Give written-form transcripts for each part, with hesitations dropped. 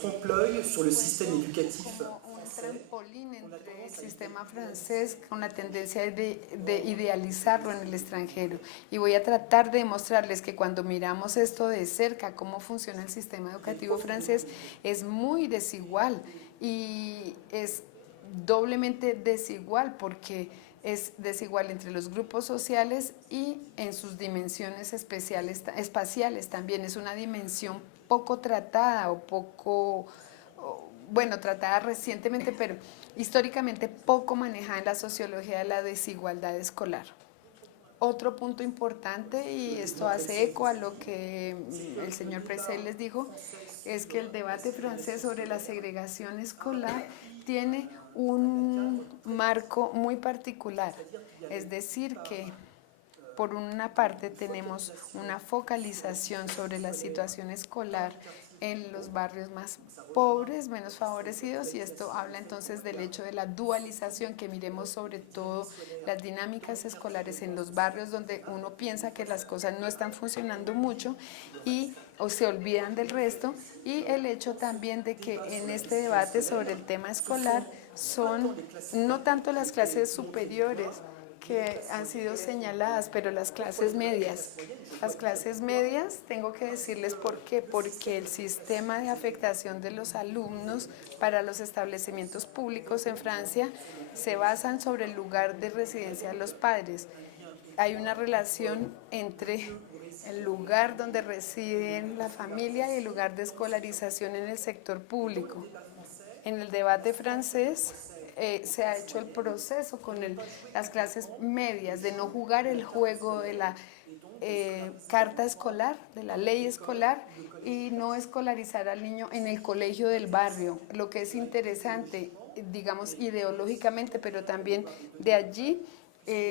trompe-l'œil sur le système éducatif como un français. trampolín entre el sistema francés con la tendencia de idealizarlo en el extranjero. Y voy a tratar de mostrarles que cuando miramos esto de cerca, cómo funciona el sistema educativo francés, es muy desigual y es doblemente desigual porque es desigual entre los grupos sociales y en sus dimensiones especiales, espaciales también. Es una dimensión poco tratada o poco, bueno, tratada recientemente, pero históricamente poco manejada en la sociología de la desigualdad escolar. Otro punto importante, y esto hace eco a lo que el señor Presel les dijo, es que el debate francés sobre la segregación escolar tiene un marco muy particular. Es decir, que por una parte tenemos una focalización sobre la situación escolar en los barrios más pobres, menos favorecidos, y esto habla entonces del hecho de la dualización, que miremos sobre todo las dinámicas escolares en los barrios donde uno piensa que las cosas no están funcionando mucho y o se olvidan del resto, y el hecho también de que en este debate sobre el tema escolar son no tanto las clases superiores que han sido señaladas, pero las clases medias. Las clases medias, tengo que decirles por qué, porque el sistema de afectación de los alumnos para los establecimientos públicos en Francia se basan sobre el lugar de residencia de los padres. Hay una relación entre el lugar donde residen la familia y el lugar de escolarización en el sector público. En el debate francés se ha hecho el proceso con las clases medias de no jugar el juego de la carta escolar, de la ley escolar, y no escolarizar al niño en el colegio del barrio. Lo que es interesante, digamos, ideológicamente, pero también de allí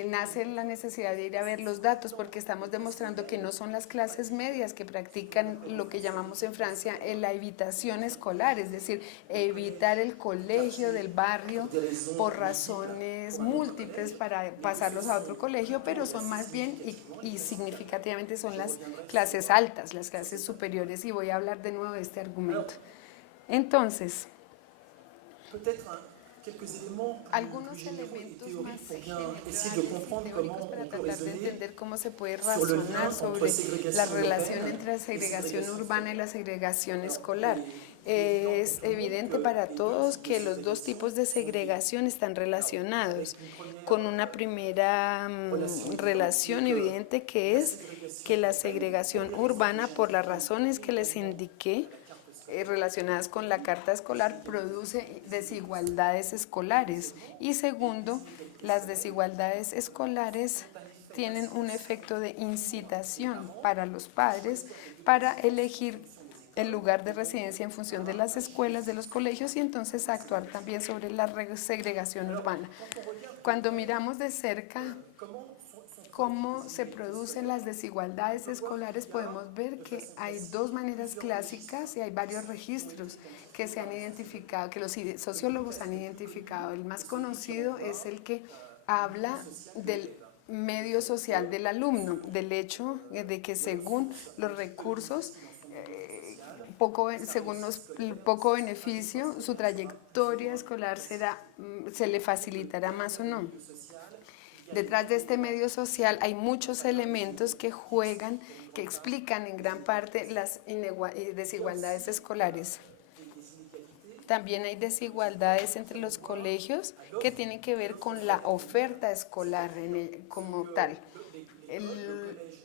nace la necesidad de ir a ver los datos, porque estamos demostrando que no son las clases medias que practican lo que llamamos en Francia la evitación escolar, es decir, evitar el colegio del barrio por razones múltiples para pasarlos a otro colegio, pero son más bien y significativamente son las clases altas, las clases superiores, y voy a hablar de nuevo de este argumento. Entonces, algunos elementos más generales y teóricos para tratar de entender cómo se puede razonar sobre la relación entre la segregación urbana y la segregación escolar. Es evidente para todos que los dos tipos de segregación están relacionados, con una primera relación evidente, que es que la segregación urbana, por las razones que les indiqué, relacionadas con la carta escolar, produce desigualdades escolares. Y segundo, las desigualdades escolares tienen un efecto de incitación para los padres para elegir el lugar de residencia en función de las escuelas, de los colegios, y entonces actuar también sobre la segregación urbana. Cuando miramos de cerca cómo se producen las desigualdades escolares, podemos ver que hay dos maneras clásicas y hay varios registros que se han identificado, que los sociólogos han identificado. El más conocido es el que habla del medio social del alumno, del hecho de que según los recursos, según el poco beneficio, su trayectoria escolar se le facilitará más o no. Detrás de este medio social hay muchos elementos que juegan, que explican en gran parte las desigualdades escolares. También hay desigualdades entre los colegios que tienen que ver con la oferta escolar como tal.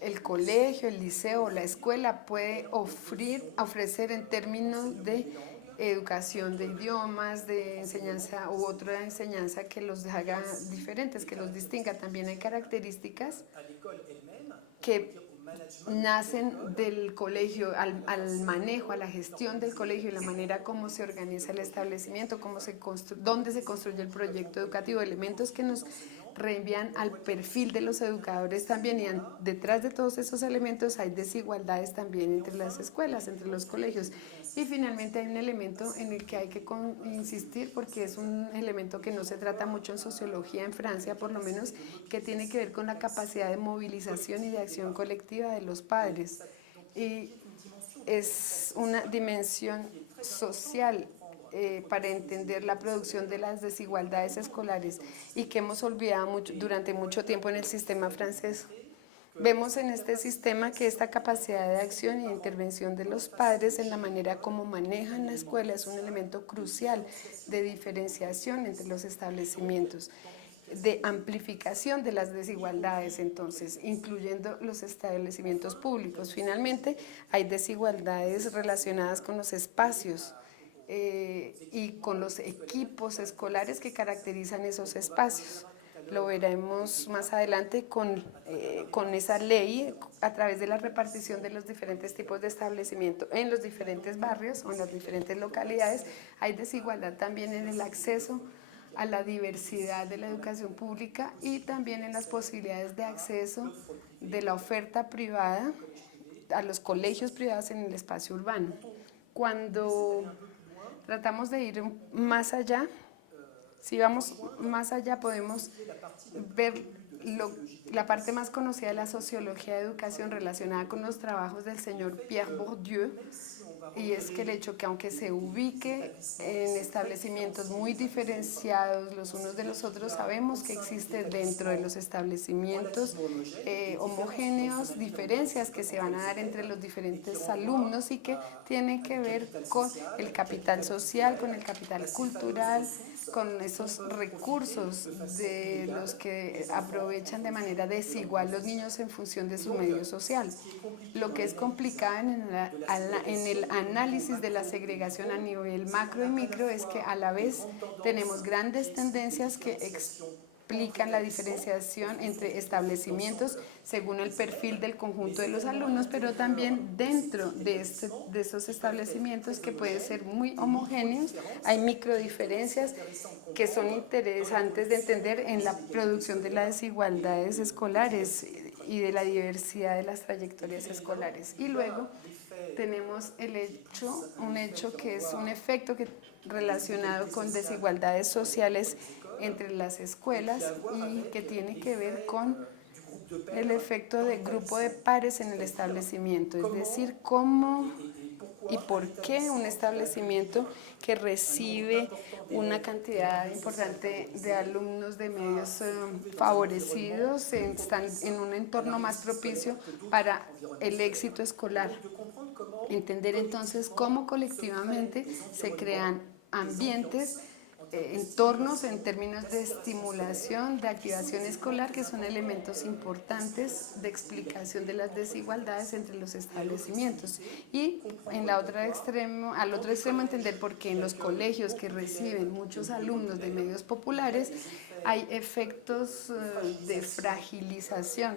El colegio, el liceo, la escuela puede ofrecer en términos de educación de idiomas, de enseñanza u otra enseñanza que los haga diferentes, que los distinga. También hay características que nacen del colegio, al manejo, a la gestión del colegio y la manera como se organiza el establecimiento, dónde se construye el proyecto educativo, elementos que nos reenvían al perfil de los educadores también, y detrás de todos esos elementos hay desigualdades también entre las escuelas, entre los colegios. Y finalmente hay un elemento en el que hay que insistir, porque es un elemento que no se trata mucho en sociología en Francia, por lo menos, que tiene que ver con la capacidad de movilización y de acción colectiva de los padres. Y es una dimensión social para entender la producción de las desigualdades escolares y que hemos olvidado durante mucho tiempo en el sistema francés. Vemos en este sistema que esta capacidad de acción y de intervención de los padres en la manera como manejan la escuela es un elemento crucial de diferenciación entre los establecimientos, de amplificación de las desigualdades, entonces, incluyendo los establecimientos públicos. Finalmente, hay desigualdades relacionadas con los espacios y con los equipos escolares que caracterizan esos espacios. Lo veremos más adelante con esa ley a través de la repartición de los diferentes tipos de establecimiento en los diferentes barrios o en las diferentes localidades. Hay desigualdad también en el acceso a la diversidad de la educación pública y también en las posibilidades de acceso de la oferta privada a los colegios privados en el espacio urbano. Cuando tratamos de ir más allá, si vamos más allá, podemos ver la parte más conocida de la sociología de educación relacionada con los trabajos del señor Pierre Bourdieu, y es que el hecho que aunque se ubique en establecimientos muy diferenciados los unos de los otros, sabemos que existe dentro de los establecimientos homogéneos diferencias que se van a dar entre los diferentes alumnos y que tienen que ver con el capital social, con el capital cultural, con esos recursos de los que aprovechan de manera desigual los niños en función de su medio social. Lo que es complicado en el análisis de la segregación a nivel macro y micro es que a la vez tenemos grandes tendencias que explican la diferenciación entre establecimientos según el perfil del conjunto de los alumnos, pero también dentro de esos establecimientos que pueden ser muy homogéneos, hay microdiferencias que son interesantes de entender en la producción de las desigualdades escolares y de la diversidad de las trayectorias escolares. Y luego tenemos un hecho que es un efecto relacionado con desigualdades sociales entre las escuelas y que tiene que ver con el efecto de grupo de pares en el establecimiento, es decir, cómo y por qué un establecimiento que recibe una cantidad importante de alumnos de medios favorecidos están en un entorno más propicio para el éxito escolar. Entender entonces cómo colectivamente se crean ambientes, entornos en términos de estimulación, de activación escolar, que son elementos importantes de explicación de las desigualdades entre los establecimientos. Y al otro extremo entender por qué en los colegios que reciben muchos alumnos de medios populares hay efectos de fragilización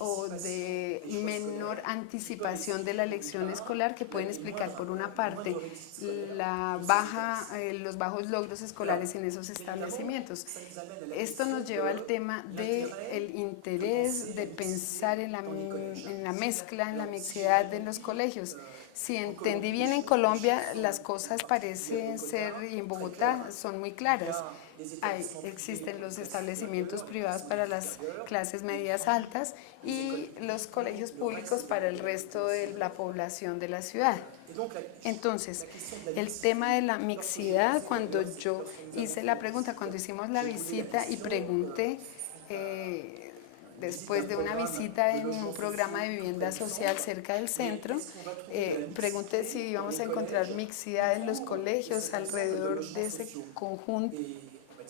o de menor anticipación de la elección escolar que pueden explicar por una parte los bajos logros escolares en esos establecimientos. Esto nos lleva al tema del interés de pensar en la mezcla, en la mixidad de los colegios. Si entendí bien, en Colombia las cosas parecen ser, y en Bogotá son muy claras. Existen los establecimientos privados para las clases medias altas y los colegios públicos para el resto de la población de la ciudad. Entonces, el tema de la mixidad, cuando yo hice la pregunta, cuando hicimos la visita y pregunté, después de una visita en un programa de vivienda social cerca del centro, pregunté si íbamos a encontrar mixidad en los colegios alrededor de ese conjunto,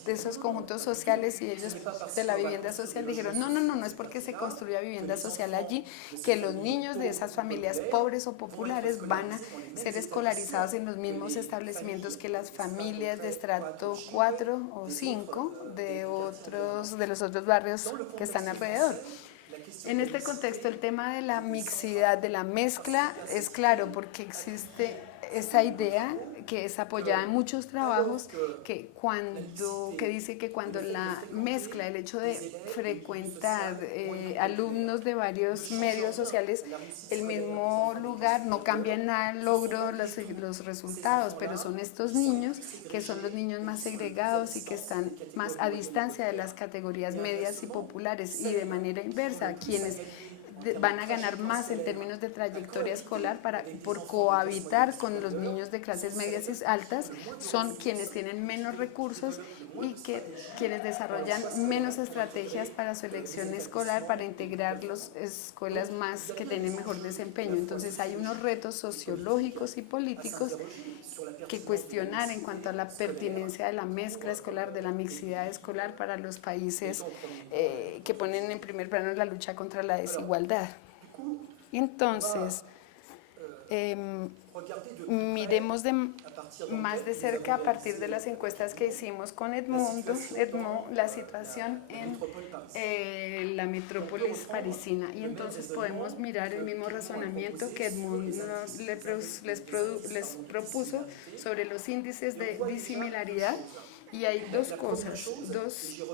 de esos conjuntos sociales, y ellos de la vivienda social dijeron no es porque se construya vivienda social allí que los niños de esas familias pobres o populares van a ser escolarizados en los mismos establecimientos que las familias de estrato 4 o 5 de los otros barrios que están alrededor. En este contexto, el tema de la mixidad, de la mezcla, es claro porque existe esa idea que es apoyada en muchos trabajos que dice que cuando la mezcla, el hecho de frecuentar alumnos de varios medios sociales, el mismo lugar no cambia en nada el logro, los resultados, pero son estos niños que son los niños más segregados y que están más a distancia de las categorías medias y populares, y de manera inversa, quienes van a ganar más en términos de trayectoria escolar por cohabitar con los niños de clases medias y altas, son quienes tienen menos recursos y quienes desarrollan menos estrategias para su elección escolar, para integrar las escuelas más que tienen mejor desempeño. Entonces hay unos retos sociológicos y políticos que cuestionar en cuanto a la pertinencia de la mezcla escolar, de la mixidad escolar para los países que ponen en primer plano la lucha contra la desigualdad. Y entonces, miremos más de cerca a partir de las encuestas que hicimos con Edmond la situación en la metrópolis parisina, y entonces podemos mirar el mismo razonamiento que Edmond les propuso sobre los índices de disimilaridad. Y hay dos cosas.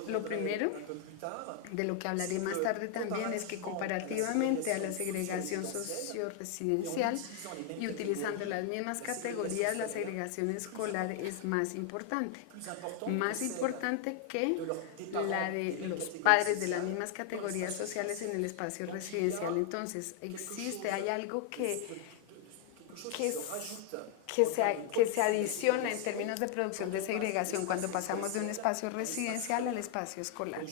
Lo primero, de lo que hablaré más tarde también, es que comparativamente a la segregación socio-residencial y utilizando las mismas categorías, la segregación escolar es más importante que la de los padres de las mismas categorías sociales en el espacio residencial. Entonces, hay algo que se adiciona en términos de producción de segregación cuando pasamos de un espacio residencial al espacio escolar.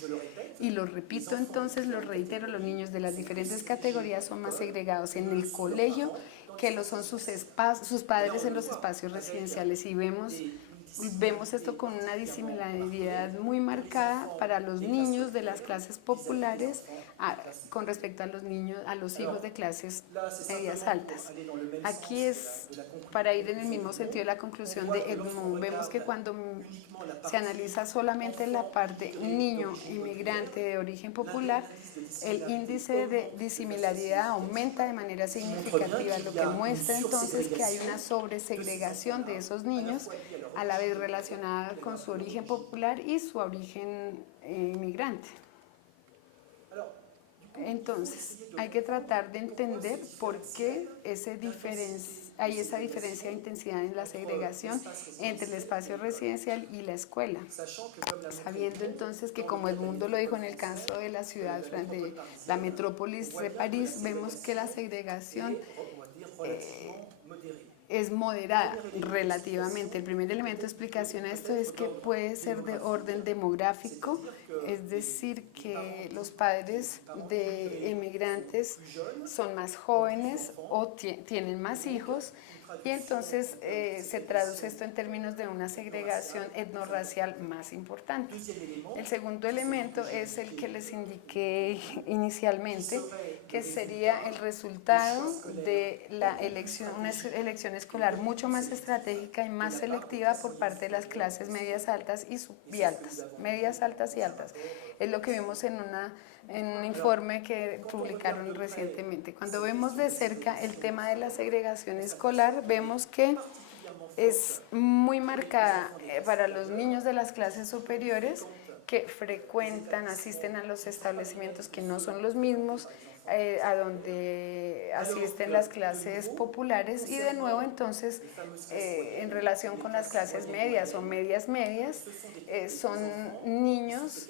Y lo repito entonces, lo reitero, los niños de las diferentes categorías son más segregados en el colegio que lo son sus padres en los espacios residenciales, y vemos esto con una disimilaridad muy marcada para los niños de las clases populares con respecto a los hijos de clases medias altas. Aquí es para ir en el mismo sentido de la conclusión de Edmond. Vemos que cuando se analiza solamente la parte niño inmigrante de origen popular, el índice de disimilaridad aumenta de manera significativa, lo que muestra entonces que hay una sobresegregación de esos niños, a la vez relacionada con su origen popular y su origen inmigrante. Entonces, hay que tratar de entender por qué hay esa diferencia de intensidad en la segregación entre el espacio residencial y la escuela. Sabiendo entonces que, como Edmundo lo dijo en el caso de la ciudad, de la metrópolis de París, vemos que la segregación es moderada relativamente. El primer elemento de explicación a esto es que puede ser de orden demográfico, es decir, que los padres de emigrantes son más jóvenes o tienen más hijos, y entonces se traduce esto en términos de una segregación etnorracial más importante. El segundo elemento es el que les indiqué inicialmente, que sería el resultado de una elección escolar mucho más estratégica y más selectiva por parte de las clases medias altas y subaltas, medias altas y altas. Es lo que vimos en un informe que publicaron recientemente. Cuando vemos de cerca el tema de la segregación escolar, vemos que es muy marcada para los niños de las clases superiores que asisten a los establecimientos que no son los mismos a donde asisten las clases populares, y de nuevo entonces en relación con las clases medias o medias son niños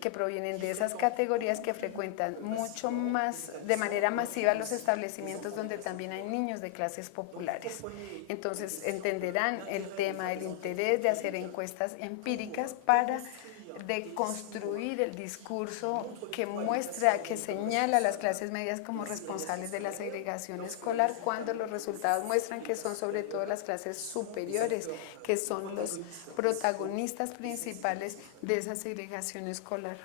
que provienen de esas categorías que frecuentan mucho más de manera masiva los establecimientos donde también hay niños de clases populares. Entonces entenderán el tema del interés de hacer encuestas empíricas para construir el discurso que señala a las clases medias como responsables de la segregación escolar, cuando los resultados muestran que son sobre todo las clases superiores que son los protagonistas principales de esa segregación escolar.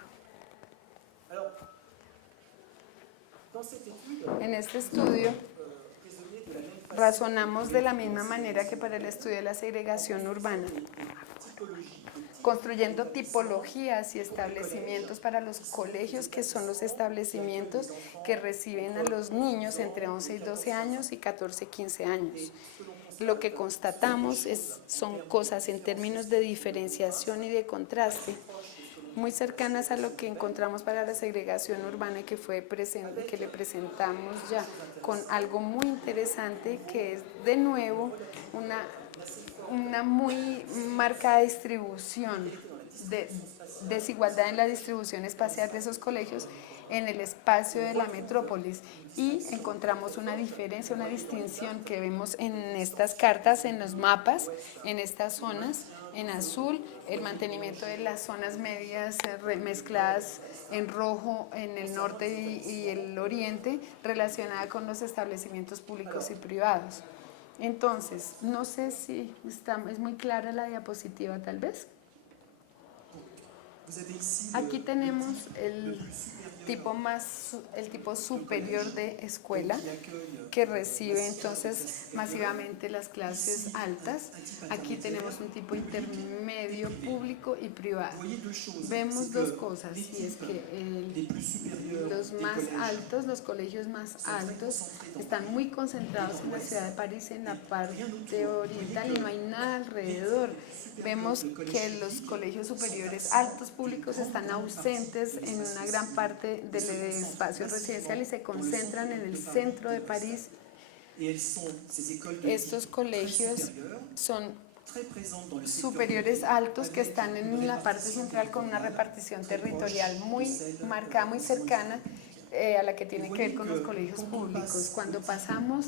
En este estudio razonamos de la misma manera que para el estudio de la segregación urbana, construyendo tipologías y establecimientos para los colegios, que son los establecimientos que reciben a los niños entre 11 y 12 años y 14 y 15 años. Lo que constatamos son cosas en términos de diferenciación y de contraste muy cercanas a lo que encontramos para la segregación urbana, que le presentamos ya, con algo muy interesante que es de nuevo una muy marcada distribución, de desigualdad en la distribución espacial de esos colegios, en el espacio de la metrópolis y encontramos una diferencia, una distinción que vemos en estas cartas, en los mapas, en estas zonas. En azul, el mantenimiento de las zonas medias mezcladas en rojo en el norte y el oriente, relacionada con los establecimientos públicos y privados. Entonces, no sé si es muy clara la diapositiva, tal vez. Aquí tenemos el tipo superior de escuela, que recibe entonces masivamente las clases altas. Aquí tenemos un tipo intermedio público y privado. Vemos dos cosas, y es que los más altos, los colegios más altos, están muy concentrados en la ciudad de París, en la parte oriental, y no hay nada alrededor. Vemos que los colegios superiores altos públicos están ausentes en una gran parte del espacio residencial y se concentran en el centro de París. Estos colegios son superiores altos que están en la parte central con una repartición territorial muy marcada, muy cercana a la que tiene que ver con los colegios públicos. Cuando pasamos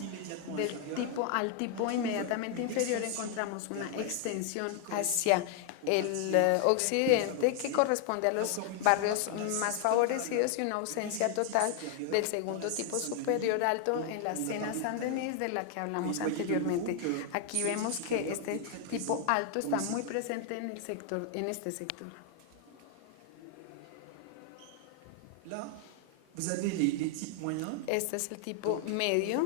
del tipo al tipo inmediatamente inferior, encontramos una extensión hacia el occidente que corresponde a los barrios más favorecidos y una ausencia total del segundo tipo superior alto en la Seine-Saint-Denis de la que hablamos anteriormente. Aquí vemos que este tipo alto está muy presente en el sector, en este sector. Este es el tipo medio.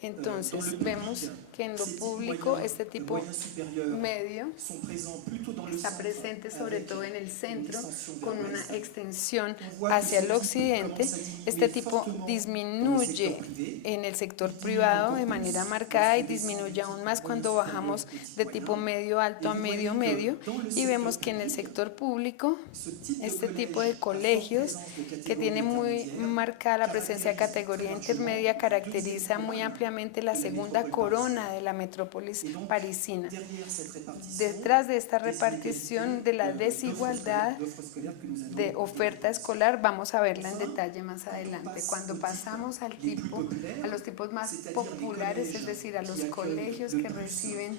Entonces vemos que en lo público este tipo medio está presente sobre todo en el centro, con una extensión hacia el occidente. Este tipo disminuye en el sector privado de manera marcada y disminuye aún más cuando bajamos de tipo medio alto a medio medio, y vemos que en el sector público este tipo de colegios, que tiene muy marcada la presencia de categoría intermedia, caracteriza muy ampliamente la segunda corona de la metrópolis parisina. Detrás de esta repartición de la desigualdad de oferta escolar, vamos a verla en detalle más adelante. Cuando pasamos a los tipos más populares, es decir, a los colegios que reciben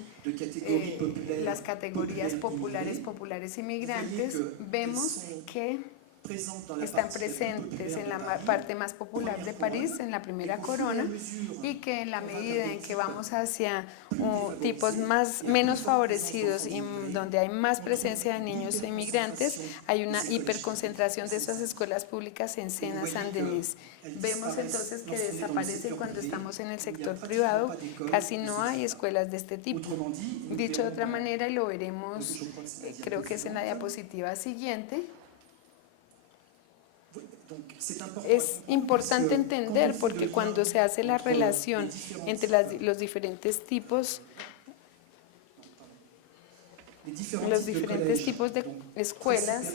las categorías populares inmigrantes, vemos que están presentes en la parte más popular de París, en la primera corona, y que en la medida en que vamos hacia tipos menos favorecidos y donde hay más presencia de niños e inmigrantes, hay una hiperconcentración de esas escuelas públicas en Seine-Saint-Denis. Vemos entonces que desaparece cuando estamos en el sector privado, casi no hay escuelas de este tipo. Dicho de otra manera, y lo veremos, creo que es en la diapositiva siguiente, es importante entender, porque cuando se hace la relación entre los diferentes tipos de escuelas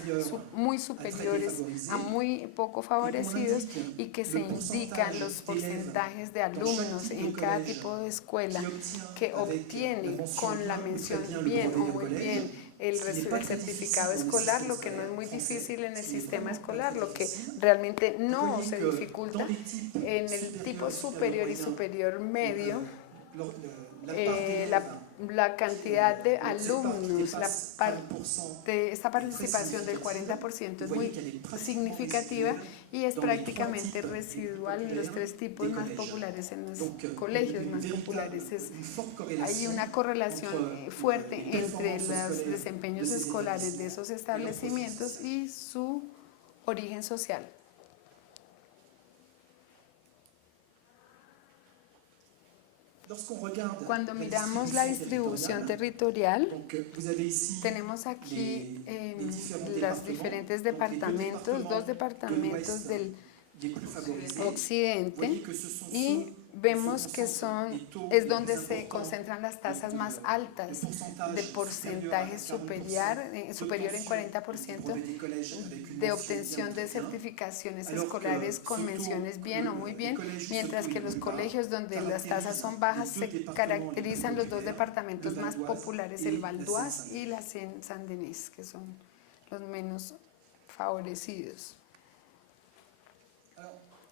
muy superiores a muy poco favorecidos, y que se indican los porcentajes de alumnos en cada tipo de escuela que obtiene con la mención bien o muy bien el certificado escolar, lo que no es muy difícil en el sistema escolar, lo que realmente no se dificulta en el tipo superior y superior medio. La cantidad de alumnos, esta participación del 40% es muy significativa y es prácticamente residual en los tres tipos más populares, en los colegios más populares. Hay una correlación fuerte entre los desempeños escolares de esos establecimientos y su origen social. Cuando miramos la distribución territorial, tenemos aquí los diferentes departamentos, dos departamentos del occidente, y vemos que es donde se concentran las tasas más altas de porcentaje superior en 40% de obtención de certificaciones escolares con menciones bien o muy bien, mientras que los colegios donde las tasas son bajas se caracterizan los dos departamentos más populares, el Val d'Oise y la Seine-Saint-Denis, que son los menos favorecidos.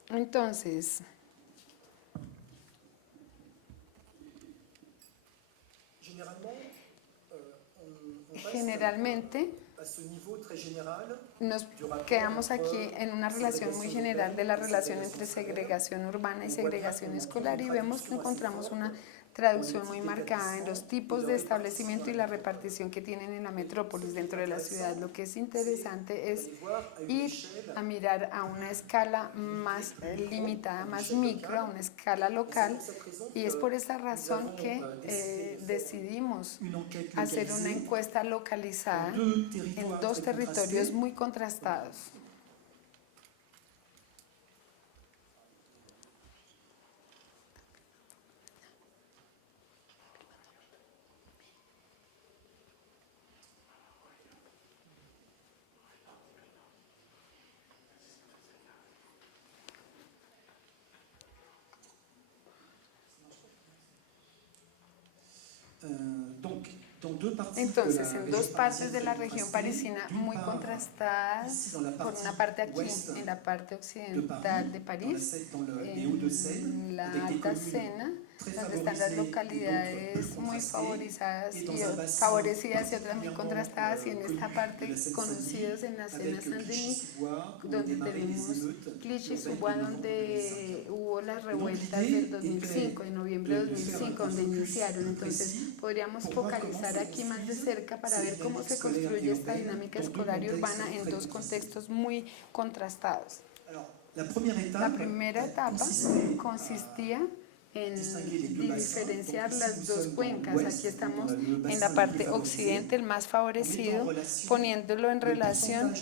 Entonces, generalmente nos quedamos aquí en una relación muy general de la relación entre segregación urbana y segregación escolar y vemos que encontramos una traducción muy marcada en los tipos de establecimiento y la repartición que tienen en la metrópolis dentro de la ciudad. Lo que es interesante es ir a mirar a una escala más limitada, más micro, a una escala local, y es por esa razón que decidimos hacer una encuesta localizada en 2 territorios muy contrastados. Entonces, en 2 partes de la región parisina muy contrastadas, por una parte aquí, en la parte occidental de París, en la Alta Sena, donde están las localidades muy favorecidas y otras muy contrastadas, y en esta parte conocidos en la Sena Saint-Denis, donde tenemos Clichy-sous-Bois, donde hubo las revueltas del 2005, en noviembre de 2005, donde iniciaron. Entonces podríamos focalizar aquí más de cerca para ver cómo se construye esta dinámica escolar y urbana en 2 contextos muy contrastados. La primera etapa consistía en diferenciar las 2 cuencas. Aquí estamos en la parte occidente, el más favorecido, poniendo en relación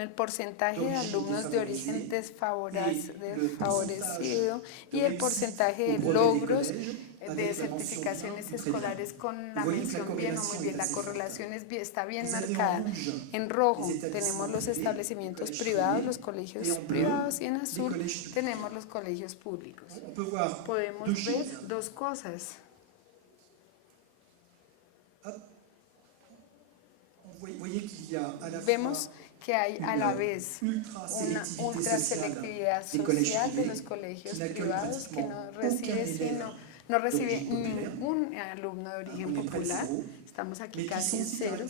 el porcentaje de alumnos de origen desfavorecido y el porcentaje de logros de certificaciones escolares con la mención bien o muy bien. La correlación está bien marcada. En rojo tenemos los establecimientos privados, los colegios privados, y en azul tenemos los colegios públicos. Podemos ver 2 cosas. Vemos que hay a la vez una ultra selectividad social de los colegios privados, que no recibe ningún alumno de origen popular, estamos aquí casi en 0,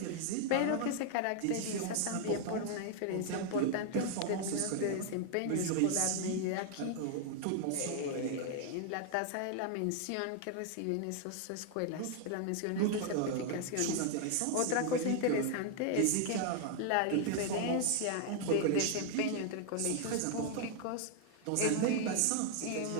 pero que se caracteriza también por una diferencia importante en términos de desempeño escolar, medida aquí en la tasa de la mención que reciben esas escuelas, de las menciones de certificaciones. Otra cosa interesante es que la diferencia de desempeño entre colegios públicos es muy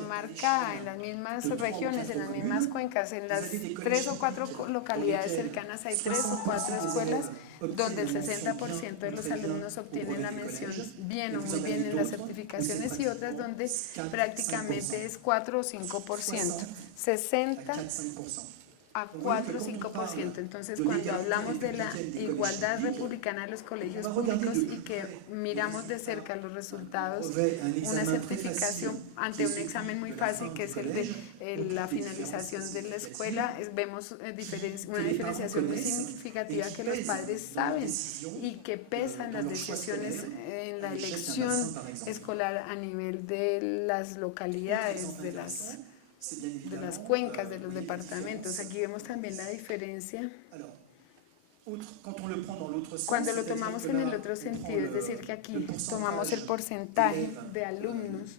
marcada en las mismas regiones, en las mismas cuencas. En las 3 o 4 localidades cercanas hay 3 o 4 escuelas donde el 60% de los alumnos obtienen la mención bien o muy bien en las certificaciones, y otras donde prácticamente es 4 o 5%, 60 a 4 o 5%. Entonces, cuando hablamos de la igualdad republicana de los colegios públicos y que miramos de cerca los resultados, una certificación ante un examen muy fácil, que es el de la finalización de la escuela, vemos una diferenciación muy significativa que los padres saben y que pesan las decisiones en la elección escolar a nivel de las localidades, de las cuencas, de los departamentos. Aquí vemos también la diferencia cuando lo tomamos en el otro sentido, es decir, que aquí tomamos el porcentaje de alumnos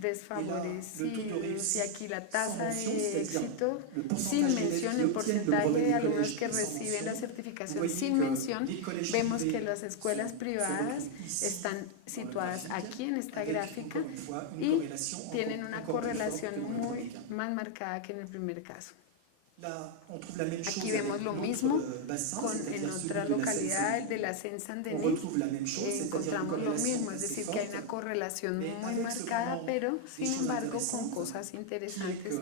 desfavorecidos y aquí la tasa de éxito sin mención, el porcentaje de alumnos que reciben la certificación sin mención, vemos que las escuelas privadas están situadas aquí en esta gráfica y tienen una correlación muy más marcada que en el primer caso. Aquí vemos lo mismo en otra localidad de la Seine-Saint-Denis, encontramos lo mismo, es decir, que hay una correlación muy marcada, pero sin embargo con cosas interesantes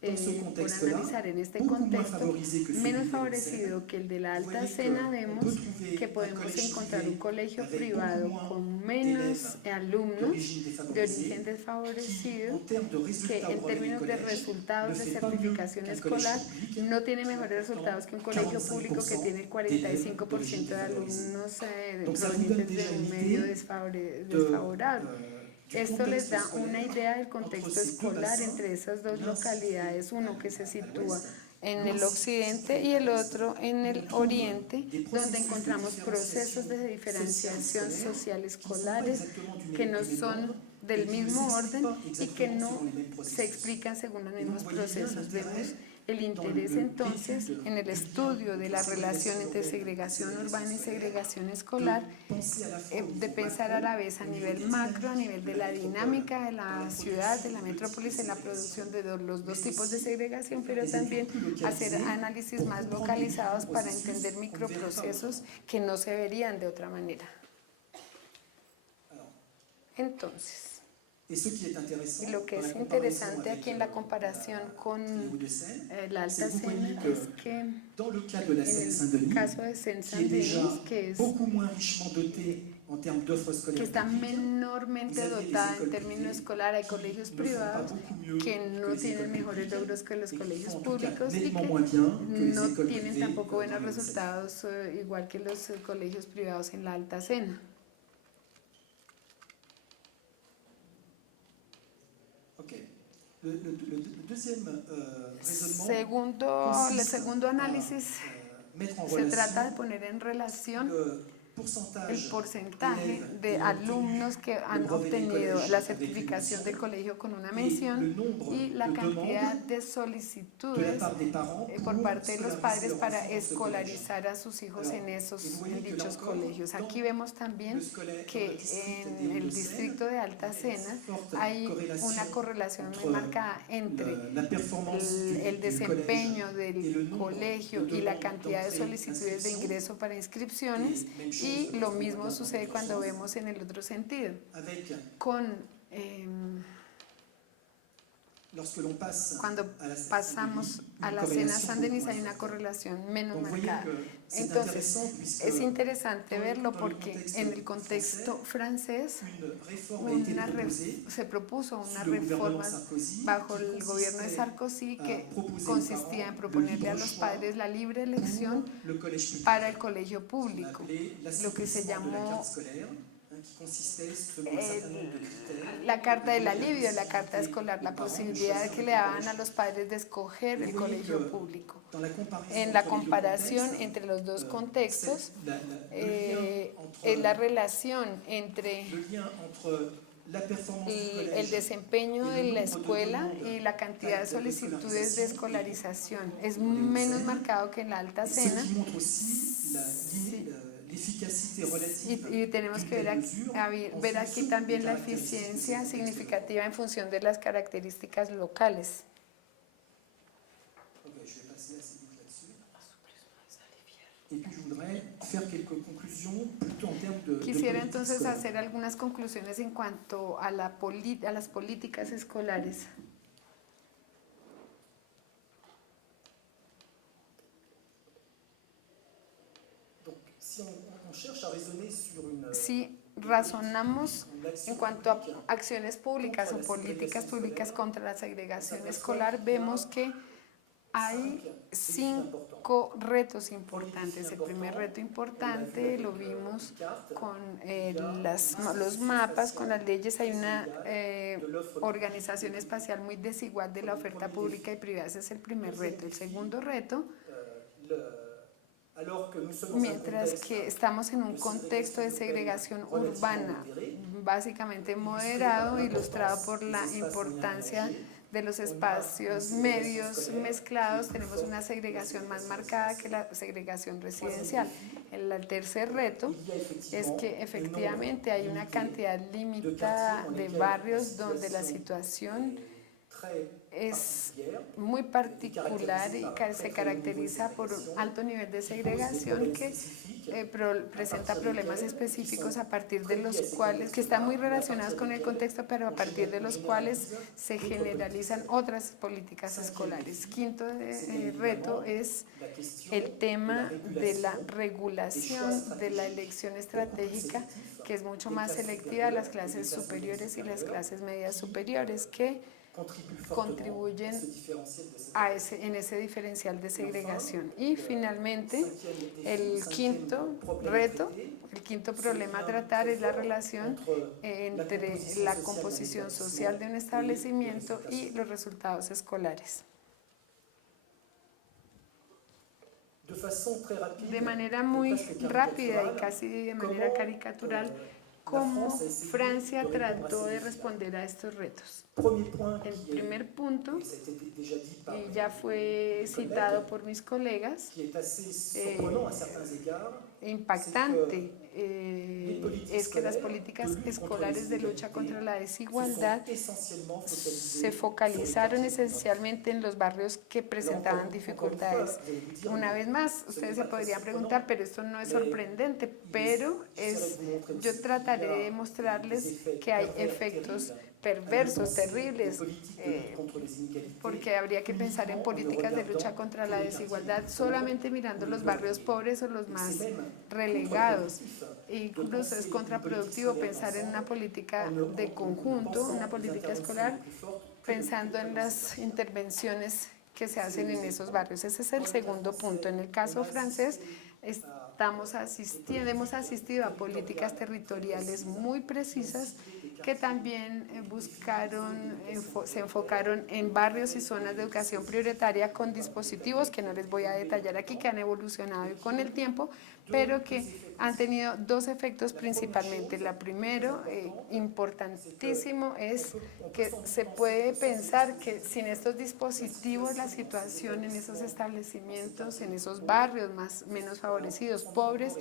por analizar. En este contexto menos favorecido que el de la Alta Sena, vemos que podemos encontrar un colegio privado con menos alumnos de origen desfavorecido, que en términos de resultados de certificación escolar no tiene mejores resultados que un colegio público que tiene el 45% de alumnos provenientes de un medio desfavorable. Esto les da una idea del contexto escolar entre esas dos localidades, uno que se sitúa en el occidente y el otro en el oriente, donde encontramos procesos de diferenciación social escolares que no son del mismo orden y que no se explican según los mismos procesos. Vemos el interés entonces en el estudio de la relación entre segregación urbana y segregación escolar, de pensar a la vez a nivel macro, a nivel de la dinámica de la ciudad, de la metrópolis, en la producción de los dos tipos de segregación, pero también hacer análisis más localizados para entender microprocesos que no se verían de otra manera. Entonces, y lo que es interesante aquí en la comparación con la Alta Sena es que en el caso de Seine-Saint-Denis, que está menormente dotada en términos escolares, hay colegios privados que no tienen mejores logros que los colegios públicos y que no tienen tampoco buenos resultados igual que los colegios privados en la Alta Sena. El segundo análisis se trata de poner en relación el porcentaje de alumnos que han obtenido la certificación del colegio con una mención y la cantidad de solicitudes por parte de los padres para escolarizar a sus hijos en dichos colegios. Aquí vemos también que en el distrito de Alta Sena hay una correlación muy marcada entre el desempeño del colegio y la cantidad de solicitudes de ingreso para inscripciones, y lo mismo sucede cuando vemos en el otro sentido. Cuando pasamos a la Seine-Saint-Denis hay una correlación menos marcada. Entonces, es interesante verlo porque en el contexto francés se propuso una reforma bajo el gobierno de Sarkozy que consistía en proponerle a los padres la libre elección para el colegio público, lo que se llamó la carta del alivio, la carta escolar, la posibilidad que le daban a los padres de escoger el colegio público. En la comparación entre los dos contextos, la relación entre el desempeño de la escuela y la cantidad de solicitudes de escolarización es menos marcado que en la Alta Sena. Y tenemos que ver aquí también la eficiencia significativa en función de las características locales. Quisiera entonces hacer algunas conclusiones en cuanto a las políticas escolares. Si razonamos en cuanto a acciones públicas o políticas públicas contra la segregación escolar, vemos que hay 5 retos importantes. El primer reto importante lo vimos con los mapas, con las leyes. Hay una organización espacial muy desigual de la oferta pública y privada. Ese es el primer reto. El segundo reto, mientras que estamos en un contexto de segregación urbana básicamente moderado, ilustrado por la importancia de los espacios medios mezclados, tenemos una segregación más marcada que la segregación residencial. El tercer reto es que efectivamente hay una cantidad limitada de barrios donde la situación es muy particular y se caracteriza por un alto nivel de segregación que presenta problemas específicos a partir de los cuales, que están muy relacionados con el contexto, pero a partir de los cuales se generalizan otras políticas escolares. Quinto reto es el tema de la regulación de la elección estratégica, que es mucho más selectiva a las clases superiores y las clases medias superiores, que contribuyen en ese diferencial de segregación. Y finalmente, el quinto reto, el quinto problema a tratar es la relación entre la composición social de un establecimiento y los resultados escolares. De manera muy rápida y casi de manera caricatural, cómo Francia trató de responder a estos retos. El primer punto, y ya fue citado por mis colegas, impactante, es que las políticas escolares de lucha contra la desigualdad se focalizaron esencialmente en los barrios que presentaban dificultades. Una vez más, ustedes se podrían preguntar, pero esto no es sorprendente, pero yo trataré de mostrarles que hay efectos perversos, terribles, porque habría que pensar en políticas de lucha contra la desigualdad solamente mirando los barrios pobres o los más relegados. Incluso es contraproductivo pensar en una política de conjunto, una política escolar, pensando en las intervenciones que se hacen en esos barrios. Ese es el segundo punto. En el caso francés, hemos asistido a políticas territoriales muy precisas que también se enfocaron en barrios y zonas de educación prioritaria con dispositivos que no les voy a detallar aquí, que han evolucionado con el tiempo, pero que han tenido dos efectos principalmente. La primero, importantísimo, es que se puede pensar que sin estos dispositivos la situación en esos establecimientos, en esos barrios menos favorecidos, pobres,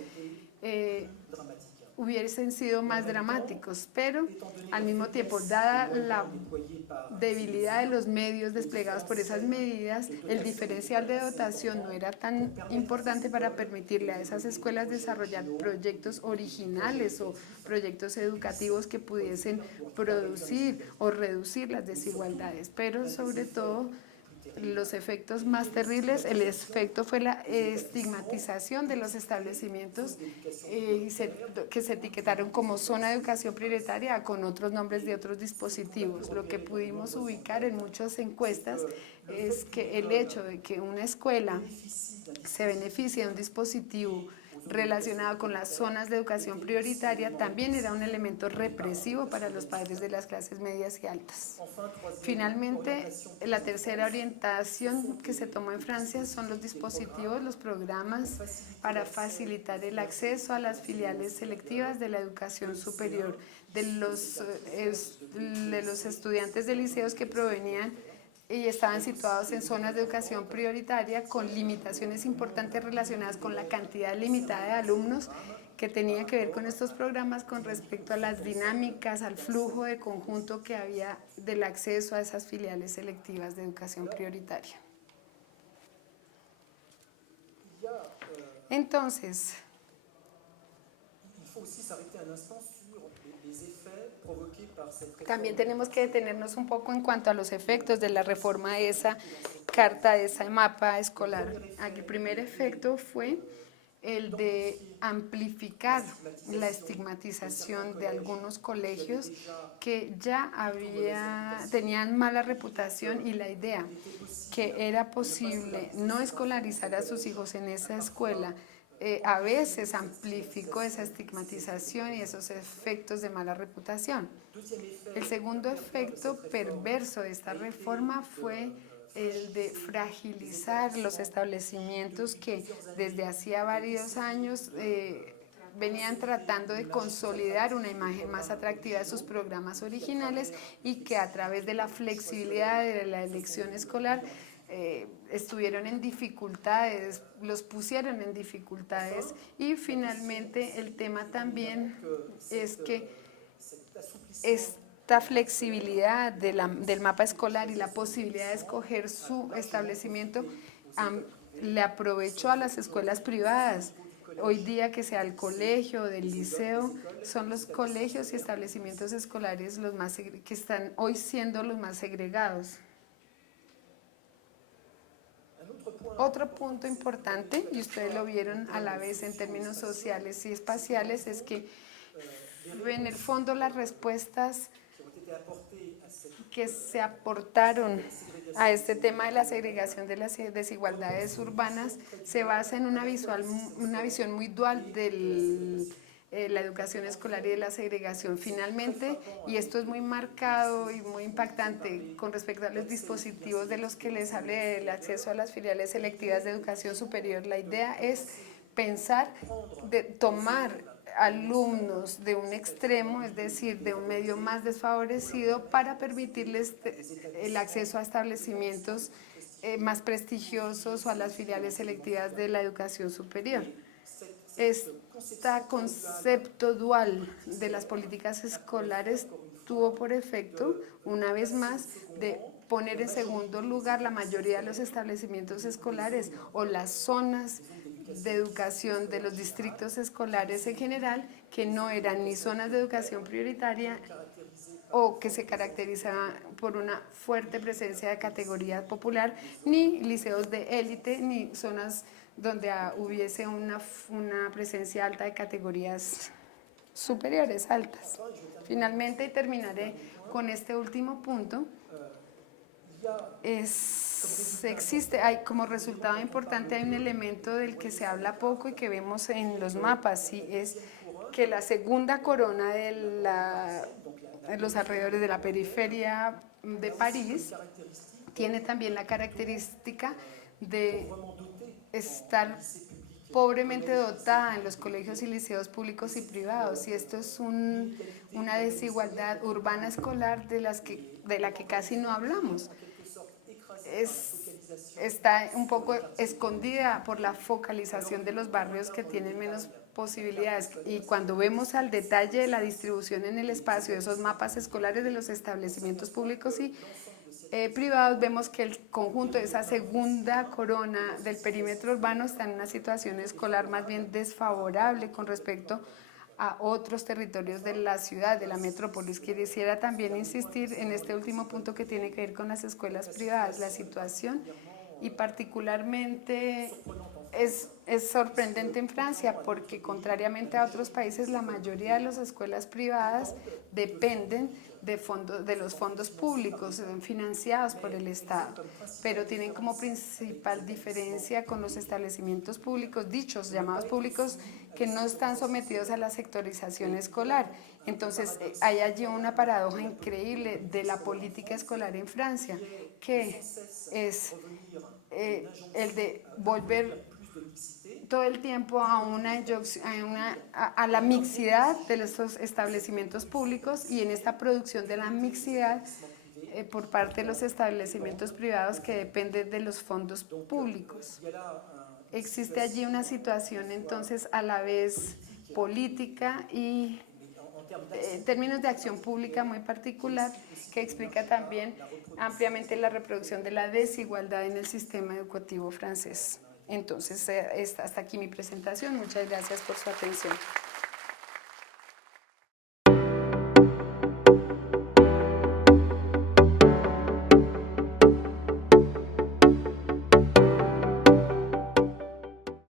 hubiesen sido más dramáticos, pero al mismo tiempo, dada la debilidad de los medios desplegados por esas medidas, el diferencial de dotación no era tan importante para permitirle a esas escuelas desarrollar proyectos originales o proyectos educativos que pudiesen producir o reducir las desigualdades, pero sobre todo los efectos más terribles, el efecto fue la estigmatización de los establecimientos que se etiquetaron como zona de educación prioritaria con otros nombres de otros dispositivos. Lo que pudimos ubicar en muchas encuestas es que el hecho de que una escuela se beneficie de un dispositivo relacionado con las zonas de educación prioritaria también era un elemento represivo para los padres de las clases medias y altas. Finalmente, la tercera orientación que se tomó en Francia son los dispositivos, los programas para facilitar el acceso a las filiales selectivas de la educación superior de los estudiantes de liceos que provenían y estaban situados en zonas de educación prioritaria con limitaciones importantes relacionadas con la cantidad limitada de alumnos que tenían que ver con estos programas con respecto a las dinámicas, al flujo de conjunto que había del acceso a esas filiales selectivas de educación prioritaria. Entonces, también tenemos que detenernos un poco en cuanto a los efectos de la reforma de esa carta, de ese mapa escolar. Aquí el primer efecto fue el de amplificar la estigmatización de algunos colegios que ya tenían mala reputación y la idea que era posible no escolarizar a sus hijos en esa escuela a veces amplificó esa estigmatización y esos efectos de mala reputación. El segundo efecto perverso de esta reforma fue el de fragilizar los establecimientos que desde hacía varios años venían tratando de consolidar una imagen más atractiva de sus programas originales y que a través de la flexibilidad de la elección escolar estuvieron en dificultades, los pusieron en dificultades. Y finalmente el tema también es que esta flexibilidad del mapa escolar y la posibilidad de escoger su establecimiento le aprovechó a las escuelas privadas. Hoy día, que sea el colegio o del liceo, son los colegios y establecimientos escolares que están hoy siendo los más segregados. Otro punto importante, y ustedes lo vieron a la vez en términos sociales y espaciales, es que en el fondo las respuestas que se aportaron a este tema de la segregación, de las desigualdades urbanas, se basa en una visión muy dual de la educación escolar y de la segregación. Finalmente, y esto es muy marcado y muy impactante con respecto a los dispositivos de los que les hablé, del acceso a las filiales selectivas de educación superior, la idea es pensar, de tomar alumnos de un extremo, es decir, de un medio más desfavorecido, para permitirles el acceso a establecimientos más prestigiosos o a las filiales selectivas de la educación superior. Este concepto dual de las políticas escolares tuvo por efecto, una vez más, de poner en segundo lugar la mayoría de los establecimientos escolares o las zonas de educación de los distritos escolares en general, que no eran ni zonas de educación prioritaria o que se caracterizaban por una fuerte presencia de categoría popular, ni liceos de élite, ni zonas donde hubiese una presencia alta de categorías superiores, altas. Finalmente, y terminaré con este último punto, hay como resultado importante, hay un elemento del que se habla poco y que vemos en los mapas, y es que la segunda corona de los alrededores de la periferia de París tiene también la característica de estar pobremente dotada en los colegios y liceos públicos y privados, y esto es una desigualdad urbana escolar de la que casi no hablamos. Está un poco escondida por la focalización de los barrios que tienen menos posibilidades, y cuando vemos al detalle de la distribución en el espacio de esos mapas escolares de los establecimientos públicos y privados, vemos que el conjunto de esa segunda corona del perímetro urbano está en una situación escolar más bien desfavorable con respecto a otros territorios de la ciudad, de la metrópolis. Quisiera también insistir en este último punto que tiene que ver con las escuelas privadas, la situación, y particularmente es sorprendente en Francia, porque contrariamente a otros países, la mayoría de las escuelas privadas dependen de los fondos públicos financiados por el Estado, pero tienen como principal diferencia con los establecimientos públicos, dichos llamados públicos, que no están sometidos a la sectorización escolar. Entonces hay allí una paradoja increíble de la política escolar en Francia, que es el de volver todo el tiempo a la mixidad de estos establecimientos públicos, y en esta producción de la mixidad por parte de los establecimientos privados que dependen de los fondos públicos. Existe allí una situación entonces a la vez política y en términos de acción pública muy particular, que explica también ampliamente la reproducción de la desigualdad en el sistema educativo francés. Entonces, hasta aquí mi presentación. Muchas gracias por su atención.